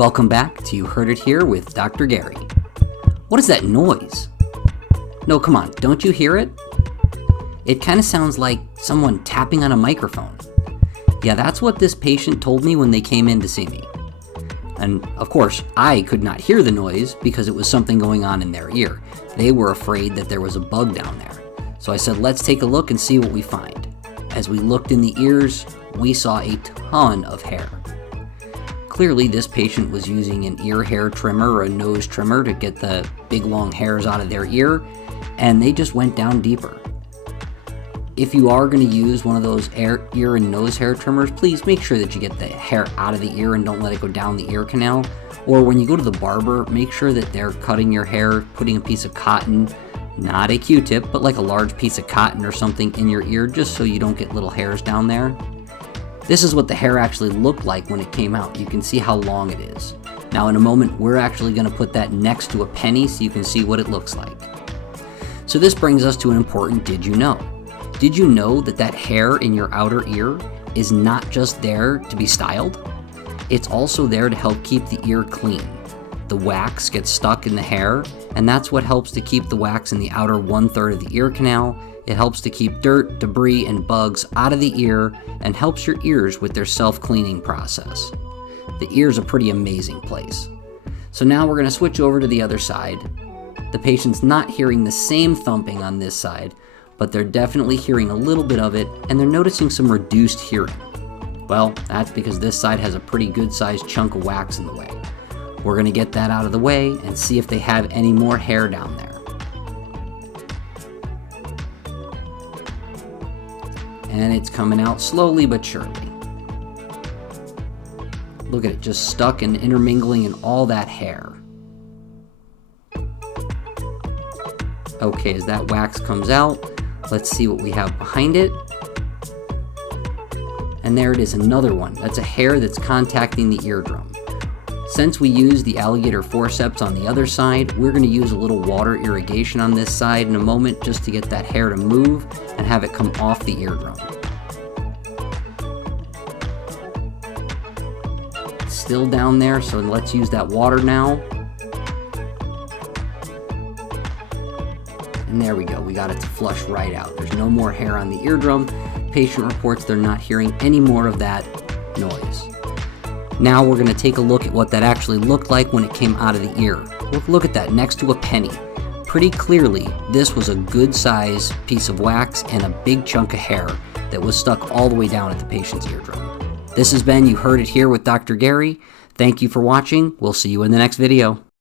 Welcome back to You Heard It Here with Dr. Gary. What is that noise? No, come on, don't you hear it? It kind of sounds like someone tapping on a microphone. Yeah, that's what this patient told me when they came in to see me. And of course, I could not hear the noise because it was something going on in their ear. They were afraid that there was a bug down there. So I said, let's take a look and see what we find. As we looked in the ears, we saw a ton of hair. Clearly, this patient was using an ear hair trimmer or a nose trimmer to get the big long hairs out of their ear, and they just went down deeper. If you are going to use one of those ear and nose hair trimmers, please make sure that you get the hair out of the ear and don't let it go down the ear canal. Or when you go to the barber, make sure that they're cutting your hair, putting a piece of cotton, not a Q-tip, but like a large piece of cotton or something in your ear just so you don't get little hairs down there. This is what the hair actually looked like when it came out. You can see how long it is. Now in a moment, we're actually going to put that next to a penny so you can see what it looks like. So this brings us to an important did you know. Did you know that that hair in your outer ear is not just there to be styled? It's also there to help keep the ear clean. The wax gets stuck in the hair, and that's what helps to keep the wax in the outer 1/3 of the ear canal. It helps to keep dirt, debris, and bugs out of the ear and helps your ears with their self-cleaning process. The ear's a pretty amazing place. So now we're going to switch over to the other side. The patient's not hearing the same thumping on this side, but they're definitely hearing a little bit of it, and they're noticing some reduced hearing. Well, that's because this side has a pretty good sized chunk of wax in the way. We're going to get that out of the way and see if they have any more hair down there. And it's coming out slowly but surely. Look at it, just stuck and intermingling in all that hair. Okay, as that wax comes out, let's see what we have behind it. And there it is, another one. That's a hair that's contacting the eardrum. Since we use the alligator forceps on the other side, we're going to use a little water irrigation on this side in a moment just to get that hair to move and have it come off the eardrum. It's still down there, so let's use that water now. And there we go, we got it to flush right out. There's no more hair on the eardrum. Patient reports they're not hearing any more of that noise. Now we're going to take a look at what that actually looked like when it came out of the ear. Look at that, next to a penny. Pretty clearly, this was a good size piece of wax and a big chunk of hair that was stuck all the way down at the patient's eardrum. This has been You Heard It Here with Dr. Gary. Thank you for watching. We'll see you in the next video.